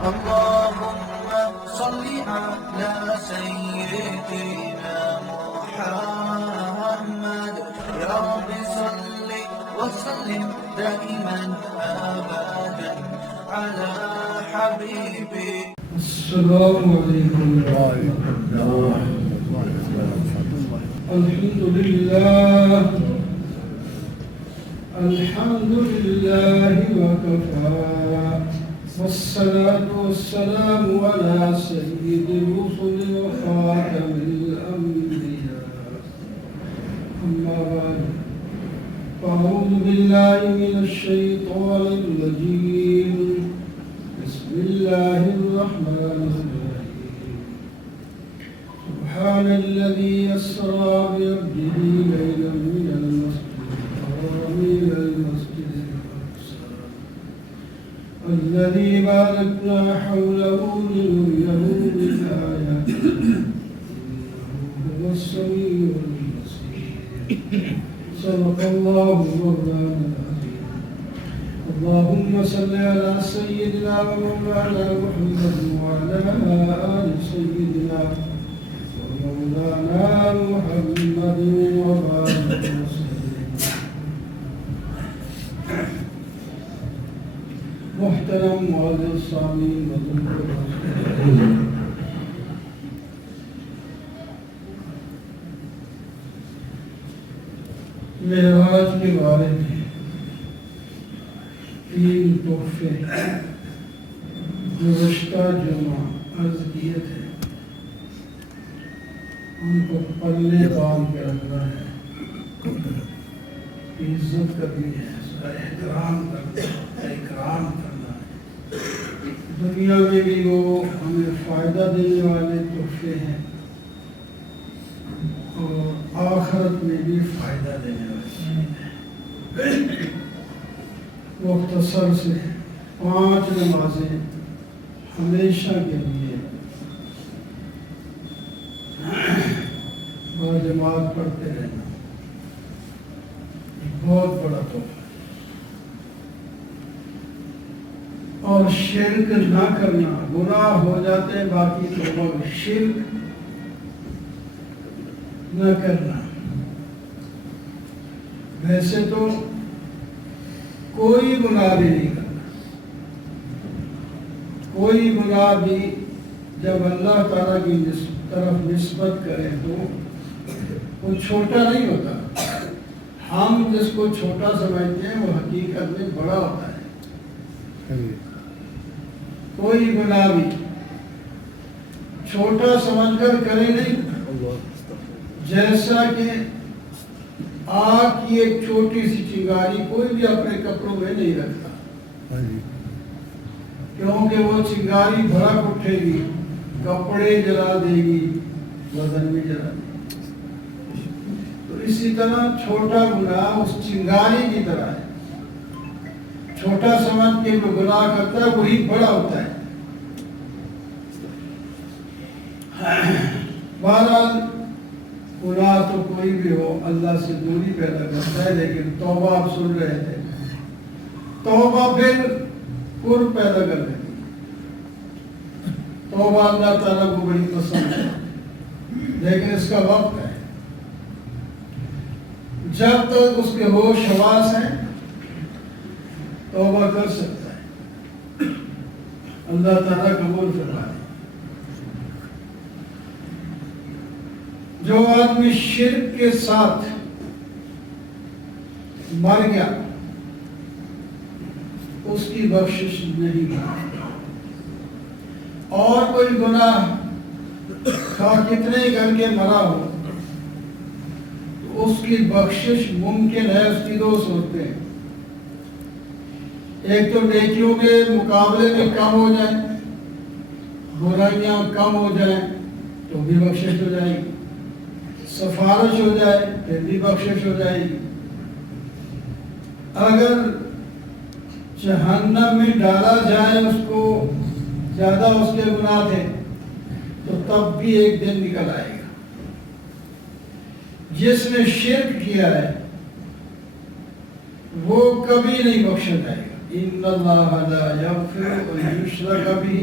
اللهم صل على سيدنا محمد يا رب صل وسلم دائما أبدا على حبيبي. السلام عليكم ورحمة الله. الحمد لله وكفى والصلاة والسلام على سيد الرسل وخاتم الأنبياء. أما بعد فأعوذ بالله من الشيطان الرجيم. بسم الله الرحمن الرحيم. سبحان الذي أسرى بعبده ليلا من المسجد الحرام إلى المسجد الأقصى الذي باركنا حوله لنريه من آياتنا إنه هو السميع البصير. صدق الله مولانا العظيم. اللهم صل على سيدنا ومولانا محمد وعلى آل سيدنا ومولانا محمد وبارك وسلم. محترم معزز سامعین معراج کے بارے میں 3 تحفے گزشتہ جمعہ عرض کیے تھے، ان کو پلے باندھ کے رکھنا ہے، عزت کرنی ہے، اس کا احترام کرنا ہے، اکرام کرنا ہے۔ دنیا میں بھی وہ ہمیں فائدہ دینے والے تحفے ہیں اور آخرت میں بھی فائدہ دینے والے ہیں۔ مختصر سے 5 نمازیں ہمیشہ کے لیے باجماعت پڑھتے رہنا بہت بڑا تحفہ، اور شرک نہ کرنا، گناہ ہو جاتے ہیں باقی توبہ میں، شرک نہ کرنا۔ ویسے تو کوئی گناہ بھی نہیں کرنا، کوئی گناہ بھی جب اللہ تعالیٰ کی طرف نسبت کرے تو وہ چھوٹا نہیں ہوتا۔ ہم جس کو چھوٹا سمجھتے ہیں وہ حقیقت میں بڑا ہوتا ہے۔ کوئی گناہ بھی چھوٹا سمجھ کر کرے نہیں، جیسا کہ آگ کی ایک چھوٹی سی چنگاری کوئی بھی اپنے کپڑوں میں نہیں رکھتا، کیونکہ وہ چنگاری بھڑک اٹھے گی، کپڑے جلا دے گی، بدن بھی جلا دے گی۔ تو اسی طرح چھوٹا گناہ اس چنگاری کی طرح ہے، چھوٹا سمجھ کے جو گناہ کرتا ہے وہی بڑا ہوتا ہے۔ بہرحال گناہ تو کوئی بھی ہو اللہ سے دوری پیدا کرتا ہے، لیکن توبہ آپ سن رہے تھے، توبہ پھر قرب پیدا کر دیتی ہے۔ توبہ اللہ تعالیٰ کو بڑی پسند ہے، لیکن اس کا وقت ہے۔ جب تک اس کے ہوش حواس ہیں توبہ کر سکتا ہے، اللہ تعالیٰ قبول فرمائے۔ جو آدمی شرک کے ساتھ مر گیا اس کی بخشش نہیں ہے، اور کوئی گناہ خواہ کتنے ہی کر کے مرا ہو تو اس کی بخشش ممکن ہے۔ اس کی 2 صورتیں، ایک تو نیکیوں کے مقابلے میں کم ہو جائیں، برائیاں کم ہو جائیں تو بھی بخشش ہو جائے گی، سفارش ہو جائے پھر بھی بخشش ہو جائے گی۔ اگر جہنم میں ڈالا جائے اس کو، زیادہ اس کے گناہ تھے تو تب بھی ایک دن نکل آئے گا۔ جس نے شرک کیا ہے وہ کبھی نہیں بخشا جائے گا۔ ان اللہ لا یغفر ان یشرک بہ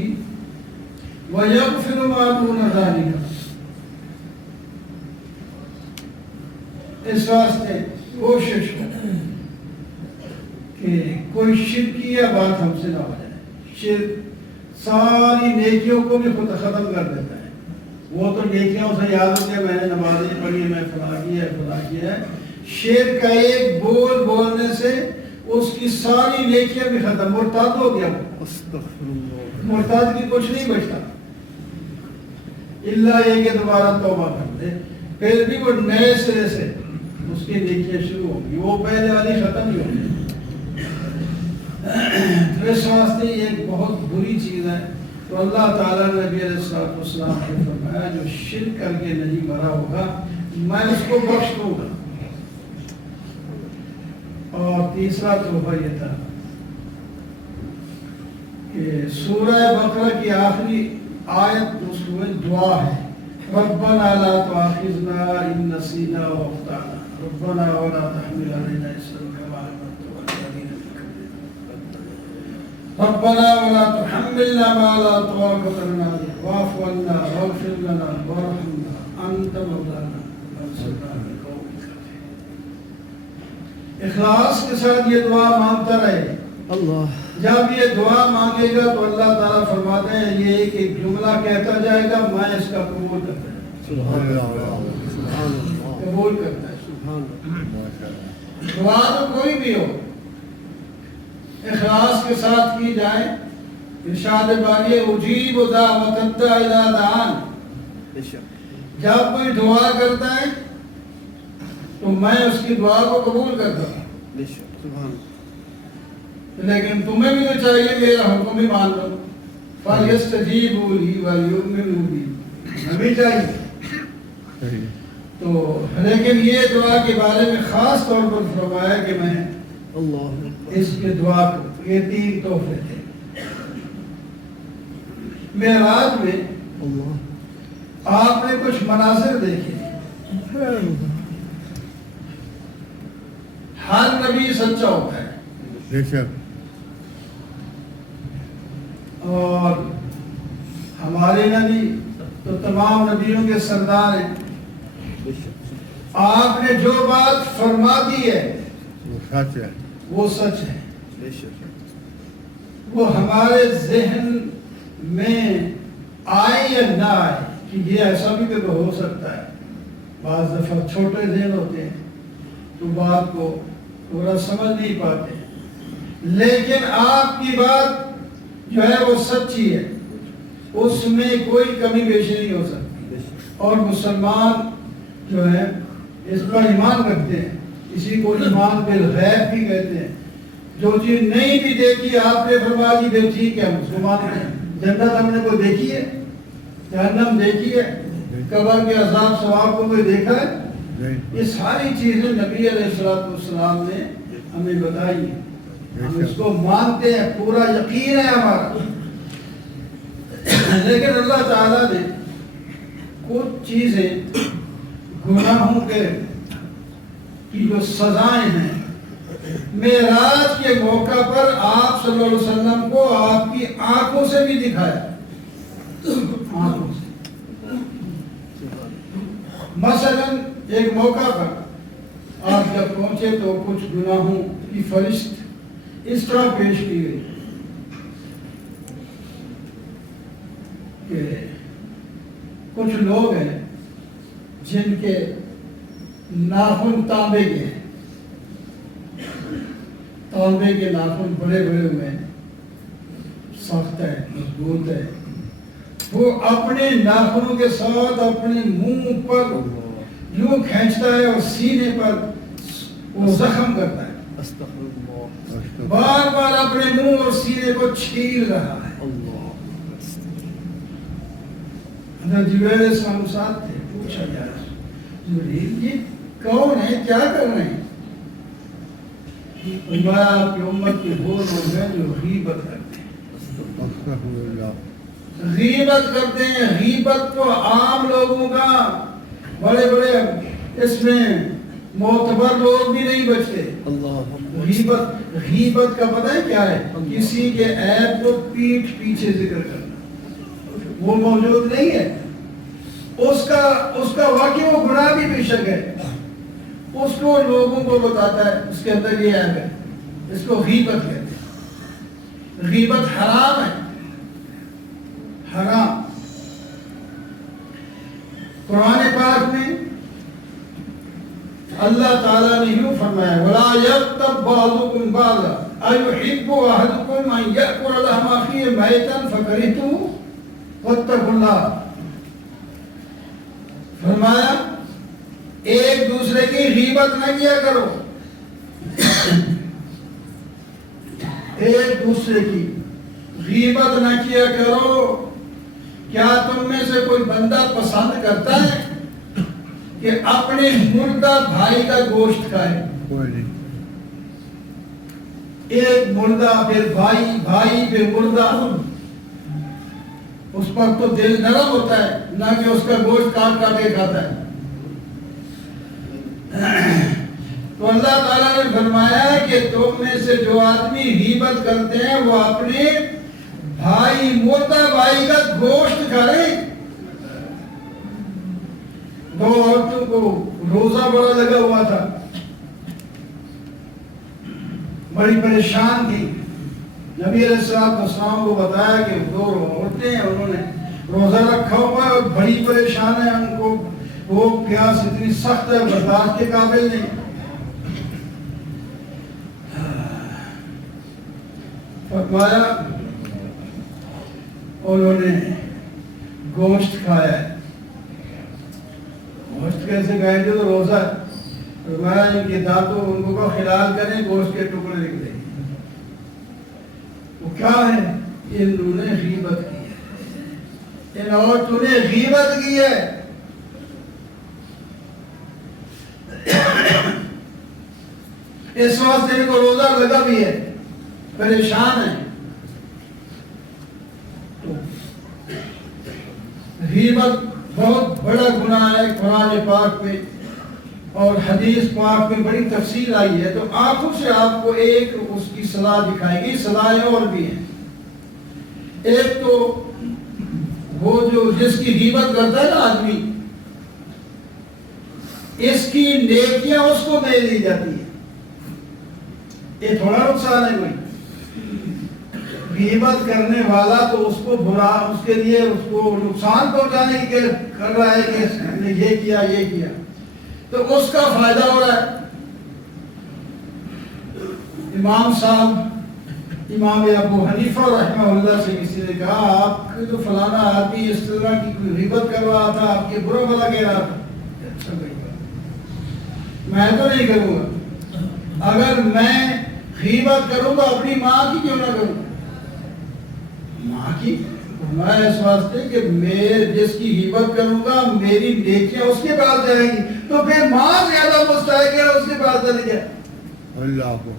ویغفر ما دون ذلک. اس واسطے کوشش ہو کہ کوئی شرکیہ بات ہم سے نہ ہو جائے. شرک ساری نیکیوں کو بھی خود ختم کر دیتا ہے. وہ تو نیکیوں سے یاد ہوتی ہے، میں نے نمازیں پڑھی ہے، میں فلاں کیا ہے فلاں کیا ہے. شرک کا ایک بول بولنے سے اس کی ساری نیکیاں بھی ختم. مرتد ہو گیا وہ، مرتد کی کچھ نہیں بچتا، اللہ یہ کہ دوبارہ توبہ کر دے، پھر بھی وہ نئے سرے سے اس کی نیکیاں شروع ہوگی، وہ پہلے والی ختم ہی ہوگی. تو اس واسطے یہ ایک بہت بری چیز ہے. تو اللہ تعالیٰ نے نبی علیہ السلام کو فرمایا جو شرک کر کے نہیں مرا ہوگا میں اس کو بخش دوں گا. اور تیسرا تحفہ یہ تھا کہ سورہ بقرہ کی آخری آیت اس میں دعا ہے، ربنا لا تؤاخذنا ان نسینا واخطانا ربنا ولا تحمل علينا اصرا كما حملته على الذين من قبلنا ربنا ولا تحملنا ما لا طاقة لنا به واعف عنا واغفر لنا وارحمنا انت مولانا فانصرنا على القوم الكافرين. اخلاص کے ساتھ یہ دعا مانگتا رہے. اللہ جب یہ دعا مانگے گا تو اللہ تعالیٰ فرماتے ہیں یہ ایک ایک جملہ کہتا جائے گا میں اس کا قبول کرتا ہے، قبول کرتا ہے. دعا تو کوئی بھی ہو اخلاص کے ساتھ کی جائے. ارشاد باری اجیب دعوت الداع اذا دعان، جب کوئی دعا کرتا ہے تو میں اس کی دعا کو قبول کرتا ہوں. لیکن تمہیں بھی تو چاہیے میرا حکم بھی مان لو. فَلْيَسْتَجِيبُوا لِي وَلْيُؤْمِنُوا بِي، ہمیں چاہیے. تو لیکن یہ دعا کے بارے میں خاص طور پر فرمایا کہ میں اس کے دعا کو یہ 3 تحفے تھے. معراج میں آپ نے کچھ مناظر دیکھے. ہر نبی سچا ہوتا ہے اور ہمارے نبی تو تمام نبیوں کے سردار ہیں. آپ نے جو بات فرما دی ہے وہ سچ ہے. وہ ہمارے ذہن میں آئے یا نہ آئے کہ یہ ایسا بھی کبھی ہو سکتا ہے. بعض دفعہ چھوٹے ذہن ہوتے ہیں تو بات کو پورا سمجھ نہیں پاتے، لیکن آپ کی بات جو ہے وہ سچی ہے، اس میں کوئی کمی بیشی نہیں ہو سکتی. اور مسلمان جو ہے اس پر ایمان رکھتے ہیں. اسی کو ایمان بالغیب بھی کہتے ہیں. جو چیز نہیں بھی دیکھی آپ نے فرما دی پھر ٹھیک ہے مسلمان ہیں. جنت ہم نے کوئی دیکھی ہے؟ جہنم دیکھی ہے؟ قبر کے عذاب ثواب کو کوئی دیکھا ہے؟ یہ ساری چیزیں نبی علیہ السلام نے ہمیں بتائی ہیں. ہم اس کو مانتے ہیں، پورا یقین ہے ہمارا. لیکن اللہ تعالیٰ نے کچھ چیزیں گناہوں کے کی جو سزائیں ہیں معراج کے موقع پر آپ صلی اللہ علیہ وسلم کو آپ کی آنکھوں سے بھی دکھایا. آنکھوں سے مثلا ایک موقع پر آپ جب پہنچے تو کچھ گناہوں کی فہرست اس طرح پیش کی گئی کہ کچھ لوگ ہیں جن کے ناخن تانبے کے ہیں. تانبے کے ناخن بڑے بڑے ہوئے ہیں، سخت ہے، مضبوط ہے. وہ اپنے ناخنوں کے ساتھ اپنے منہ پر یوں کھینچتا ہے اور سینے پر وہ زخم کرتا ہے. بار بار اپنے منہ اور سینے کو چھیل رہا ہے. حضرت جبریل علیہ السلام ساتھ تھے. پوچھا جا رہا جبریل یہ کون ہے، کیا کر رہے ہیں؟ آپ کی امت کے وہ لوگ ہیں جو غیبت کرتے ہیں. غیبت کرتے ہیں. غیبت تو عام لوگوں کا بڑے بڑے اس میں معتبر لوگ بھی نہیں بچتے. غیبت کا پتہ ہے کیا ہے؟ کسی کے عیب کو پیٹھ پیچھے ذکر کرنا. وہ موجود نہیں ہے، اس کا واقعی وہ گناہ بھی بے شک ہے، اس کو لوگوں کو بتاتا ہے اس کے اندر یہ عیب ہے، اس کو غیبت کہتے ہیں. غیبت حرام ہے، حرام. قرآن پاک میں اللہ تعالیٰ نے یوں فرمایا وَلَا يَغْتَبْ بَعْضُكُمْ بَعْضًا أَيُحِبُّ أَحَدُكُمْ أَن يَأْكُلَ لَحْمَ أَخِيهِ مَيْتًا فَكَرِهْتُمُوهُ وَاتَّقُوا اللَّهَ. فرمایا ایک دوسرے کی غیبت نہ کیا کرو، ایک دوسرے کی غیبت نہ کیا کرو. کیا تم میں سے کوئی بندہ پسند کرتا ہے کہ اپنے مردہ بھائی کا گوشت کھائے؟ ایک مردہ پھر بھائی پھر مردہ، اس پر تو دل نرم ہوتا ہے، نہ کہ اس کا گوشت کاٹ کے کھاتا ہے. تو اللہ تعالیٰ نے فرمایا کہ تم میں سے جو آدمی غیبت کرتے ہیں وہ اپنے مردہ بھائی کا گوشت کھائے. دو عورتوں کو روزہ بڑا لگا ہوا تھا، بڑی پریشان تھی. نبی علیہ السلام کو بتایا کہ دو عورتیں ہیں، انہوں نے روزہ رکھا ہوا ہے اور بڑی پریشان ہے، ان کو وہ پیاس اتنی سخت ہے برداشت کے قابل نہیں. فرمایا انہوں نے گوشت کھایا ہے. گوشت کیسے کھائیں گے تو روزہ ہے. فرمایا ان کے دانتوں ان کو خلال کریں، گوشت کے ٹکڑے لکھ دیں. وہ کیا ہے؟ انہوں نے غیبت کی ہے، ان عورتوں نے غیبت کی ہے. اس واسطے ان کو روزہ لگا بھی ہے، پریشان ہے. غیبت بہت بڑا گناہ ہے. قرآن پاک میں اور حدیث پاک میں بڑی تفصیل آئی ہے. تو آنکھوں سے آپ کو ایک اس کی سزا دکھائے گی. سزائیں اور بھی ہیں. ایک تو وہ جو جس کی غیبت کرتا ہے نا آدمی، اس کی نیکیاں اس کو دے دی جاتی ہے. یہ تھوڑا نقصان ہے کوئی. غیبت کرنے والا تو اس کو برا، اس کے لیے اس کو نقصان پہنچانے کی کر رہا ہے کہ اس نے یہ کیا تو اس کا فائدہ ہو رہا ہے. امام ابو حنیفہ رحمہ اللہ سے کسی نے کہا آپ کے تو فلانا آدمی اس طرح کی کوئی غیبت کر رہا تھا، آپ کے برا بھلا کہہ رہا تھا. اچھا میں تو نہیں کروں گا. اگر میں غیبت کروں تو اپنی ماں کی کیوں نہ کروں؟ ماں کی میں اس واسطے کہ میں جس کی غیبت کروں گا میری نیکیاں اس کے پاس جائیں گی، تو پھر ماں زیادہ مستحق ہے اس کے پاس چلی جائے. اللہ کو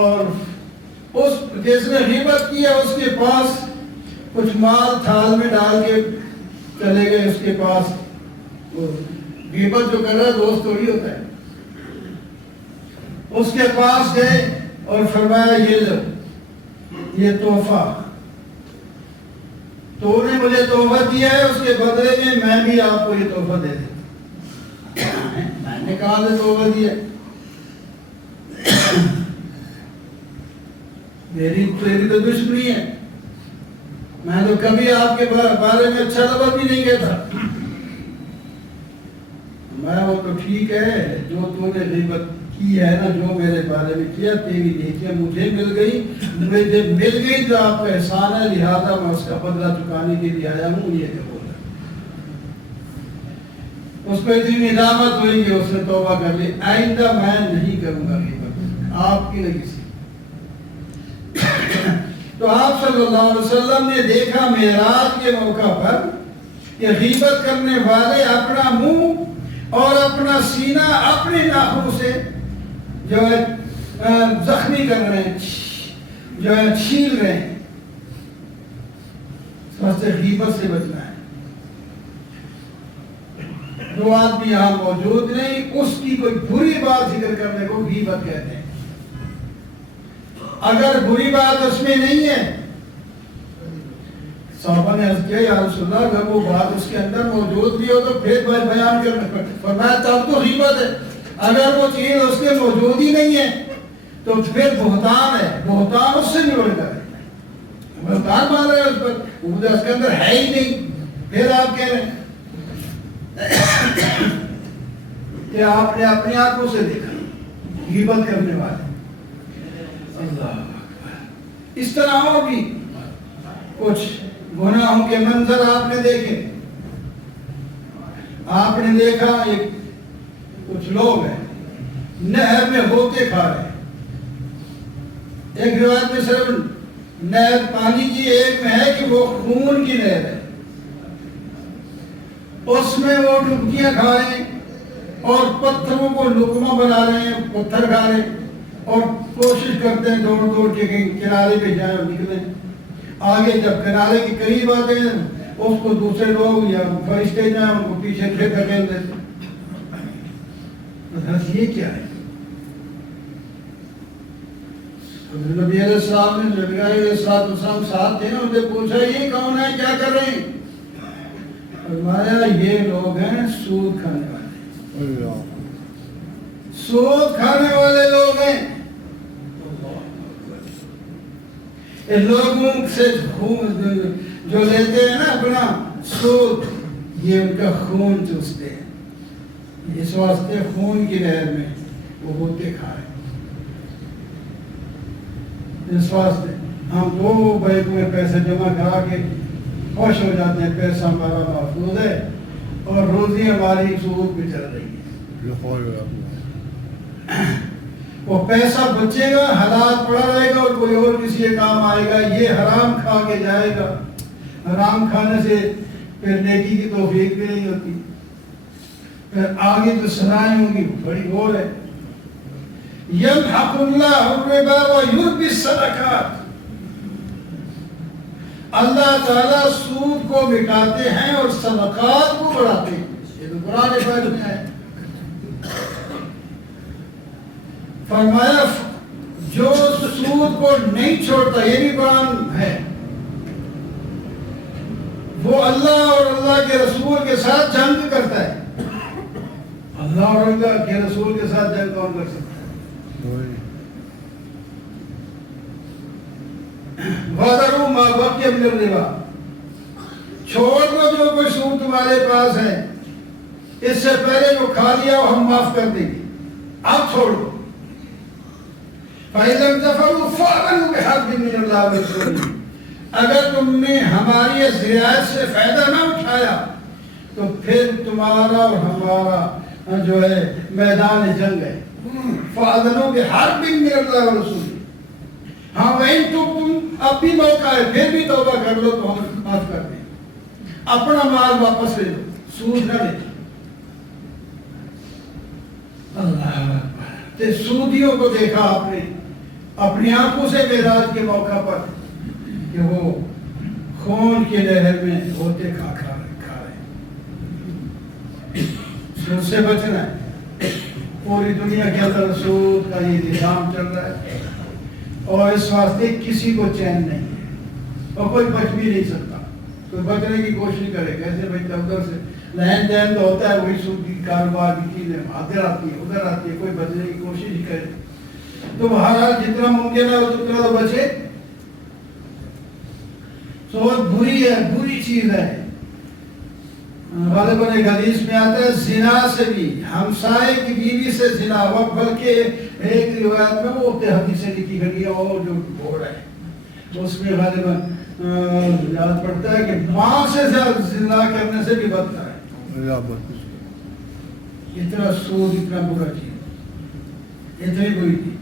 اور اس جس نے غیبت کی ہے اس کے پاس کچھ مال تھال میں ڈال کے چلے گئے اس کے پاس. غیبت جو کر رہا ہے دوست تھوڑی ہوتا ہے. اس کے پاس گئے اور فرمایا یہ لو یہ تحفہ تو نے مجھے تحفہ دیا ہے، اس کے بدلے میں بھی آپ کو یہ تحفہ دے دیں. میں نے کہا سے تحفہ دیا، میری تو دشمنی ہے، میں تو کبھی آپ کے بارے میں اچھا لفظ بھی نہیں کہتا. میں وہ تو ٹھیک ہے جو تو نے غیبت کی ہے نا، جو میرے بارے میں کیا، تیری نیکیاں مجھے مل گئی، مجھے مل گئی تو آپ کا احسان ہے، لہذا میں اس کا بدلہ چکانے کے لیے آیا ہوں. یہ کہ بولا اس کو اتنی ندامت ہوئی کہ اس نے توبہ کر لی. آئندہ میں نہیں کروں گا غیبت، آپ کی نہ کسی. تو آپ صلی اللہ علیہ وسلم نے دیکھا معراج کے موقع پر کہ غیبت کرنے والے اپنا منہ اور اپنا سینہ اپنے ناخنوں سے جو ہے زخمی کر رہے ہیں، جو ہے چھیل رہے ہیں. اس واسطے غیبت سے بچنا ہے. جو آدمی یہاں موجود نہیں اس کی کوئی بری بات ذکر کرنے کو غیبت کہتے ہیں. اگر بری بات اس میں نہیں ہے، صحابہ نے عرض کیا یا رسول اللہ اگر وہ بات اس کے اندر موجود بھی ہو تو پھر بیان کرنا پڑتا ہے. فرمایا تب تو غیبت ہے. اگر وہ چیز اس کے موجود ہی نہیں ہے تو پھر بہتان ہے. بہتان اس سے نہیں بڑھتا ہے. بہتان مان رہے ہیں اس پر، وہ اس کے اندر ہے ہی نہیں. پھر آپ کہہ رہے ہیں کہ آپ نے اپنی آنکھوں سے دیکھا غیبت کرنے والے. اللہ اکبر. اس طرح اور بھی کچھ گناہوں کے منظر آپ نے دیکھے. آپ نے دیکھا ایک کچھ لوگ ہیں نہر میں ہوتے کھا رہے ہیں. ایک روایت میں صرف نہر پانی کی، ایک میں ہے کہ وہ خون کی نہر ہے. اس میں وہ ڈبکیاں کھا رہے ہیں اور پتھروں کو لقمہ بنا رہے ہیں، پتھر کھا رہے ہیں اور کوشش کرتے ہیں دوڑ دوڑ کے کہیں کنارے پہ جائیں اور نکلیں. آگے جب کنارے کے قریب آتے ہیں اس کو دوسرے لوگ یا فرشتے جائیں ان کو پیچھے پھر دھکیل دیتے. یہ کیا ہے؟ نبی علیہ السلام نے نبی علیہ السلام ساتھ تھے نا، ان سے پوچھا یہ کون ہے، کیا کر رہے ہیں؟ فرمایا یہ لوگ ہیں سود کھانے والے. سود کھانے والے لوگ ہیں. لوگوں سے خون جو لیتے ہیں نا اپنا سود، یہ ان کا خون چوستے ہیں. اس واسطے خون کی نہر میں وہ ہوتے کھا رہے. اس واسطے ہم دو بینک میں پیسے جمع کرا کے خوش ہو جاتے ہیں، پیسہ ہمارا محفوظ ہے اور روزی ہماری سود پہ چل رہی ہے. وہ پیسہ بچے گا، حالات پڑا رہے گا اور کوئی اور کسی کے کام آئے گا. یہ حرام کھا کے جائے گا. حرام کھانے سے پھر نیکی کی توفیق بھی نہیں ہوتی. پھر آگے جو سزائیں ہوں گی بڑی غور ہے. یمحق اللہ الربا ویربی الصدقات. اللہ تعالیٰ سود کو مٹاتے ہیں اور صدقات کو بڑھاتے ہیں. یہ تو قرآن پاک میں ہے. فرمایا جو سود کو نہیں چھوڑتا، یہ بھی قرآن ہے، وہ اللہ اور اللہ کے رسول کے ساتھ جنگ کرتا ہے. اللہ اور اللہ کے رسول کے ساتھ جنگ کون کر سکتا ہے؟ وَذَرُوا مَا بَقِيَ مِنَ الرِّبَا. چھوڑ دو جو کوئی سود تمہارے پاس ہے، اس سے پہلے جو کھا لیا وہ ہم معاف کر دیں گے، اب چھوڑو. فَإِن لَمْ تَفْعَلُوا فَاعْلَمُوا بِحَرْبٍ مِّنَ اللَّهِ وَرَسُولِهِ. اگر تم نے ہماری اس رعایت سے فائدہ نہ اٹھایا تو پھر تمہارا اور ہمارا جو ہے میدان جنگ ہے. فَاعْلَمُوا بِحَرْبٍ مِّنَ اللَّهِ وَرَسُولِهِ. ہاں وہیں تم اب بھی موقع ہے، پھر بھی توبہ کر لو تو ہم معاف کر دیں. اپنا مال واپس لے لو، سود نہ لے. اللہ سودیوں کو دیکھا آپ نے اپنی آنکھوں سے معراج کے موقع پر کہ وہ خون کی نہر میں ہوتے کھا رہے. سود سے بچنا ہے. پوری دنیا کے اندر سود کا یہ نظام چل رہا ہے اور اس واسطے کسی کو چین نہیں ہے اور کوئی بچ بھی نہیں سکتا. کوئی بچنے کی کوشش کرے کیسے بچتا، ادھر سے لین دین تو ہوتا ہے، وہی سود کی کاروبار کی چیزیں ادھر آتی ہے ادھر آتی ہے، کوئی بچنے کی کوشش ہی کرے. تو بہرحال جتنا ممکن ہے اتنا تو بچے. سود بری ہے، بری چیز ہے. غالباً ایک حدیث میں آتا ہے زنا سے بھی، ہمسائے کی بیوی سے زنا، وہ بلکہ ایک روایت میں وہ حدیثیں لکھی گئی اور جو گھوڑ ہے اس میں غالباً یاد پڑتا ہے کہ ماں سے زنا کرنے سے بھی بدتر ہے. اتنا سود اتنا برا چیز، اتنی بری تھی.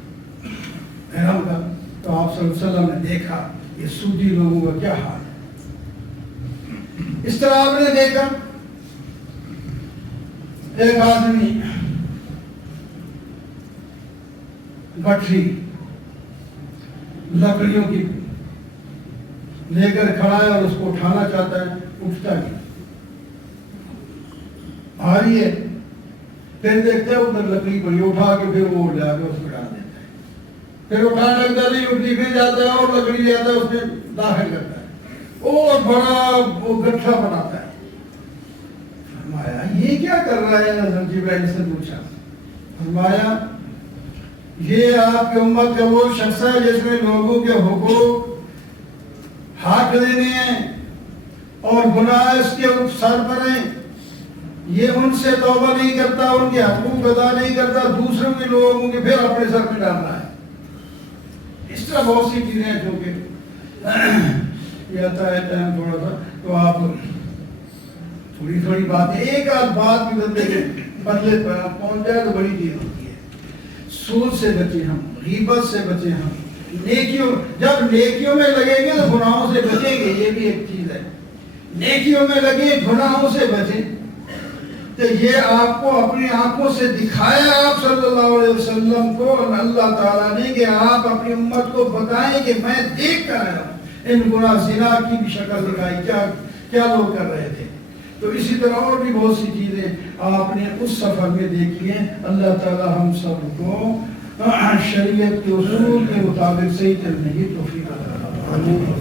تو آپ صلی اللہ علیہ وسلم نے دیکھا یہ سودی لوگوں کا کیا حال ہے. اس طرح آپ نے دیکھا ایک آدمی گٹھی لکڑیوں کی لے کر کھڑا ہے اور اس کو اٹھانا چاہتا ہے، اٹھتا نہیں. آ رہی ہے، پھر دیکھتے ہیں ادھر لکڑی پڑی، اٹھا کے پھر وہ جا کے اس میں ڈال دیتا ہے، پھر اٹھانے لگتا نہیں، اٹھنی پھر جاتا ہے اور لکڑی لے آتا ہے اس میں داخل کرتا ہے اور بڑا وہ گٹھا بناتا ہے۔ فرمایا یہ کیا کر رہا ہے؟ حضرت جبرائیل سے پوچھا، فرمایا یہ آپ کی امت کا وہ شخص ہے جس میں لوگوں کے حقوق حق دینے ہیں اور گناہ اس کے سر پر ہیں، یہ ان سے توبہ نہیں کرتا، ان کے حقوق ادا نہیں کرتا، دوسروں کے لوگوں کے پھر اپنے سر پہ ڈالنا ہے۔ اس طرح بہت سی چیزیں ہیں جو کہ یہ آتا ہے ٹائم تھوڑا سا، تو آپ تھوڑی تھوڑی باتیں، ایک آدھ بات بھی بندے کے بدلے پر پہنچ جائے تو بڑی چیز ہوتی ہے۔ سود سے بچے ہم، غیبت سے بچے ہم، نیکیوں، جب نیکیوں میں لگیں گے تو گناہوں سے بچیں گے، یہ بھی ایک چیز ہے۔ نیکیوں میں لگے گناہوں سے بچیں، تو یہ آپ کو اپنی آنکھوں سے دکھایا آپ صلی اللہ علیہ وسلم کو اللہ تعالیٰ نے کہ آپ اپنی امت کو بتائیں کہ میں دیکھ کر آیا ہوں۔ ان گناہ زنا کی بھی شکل دکھائی، کیا لوگ کر رہے تھے۔ تو اسی طرح اور بھی بہت سی چیزیں آپ نے اس سفر میں دیکھی ہیں۔ اللہ تعالیٰ ہم سب کو شریعت کے اصول کے مطابق صحیح چلنے کی توفیق عطا فرمائے۔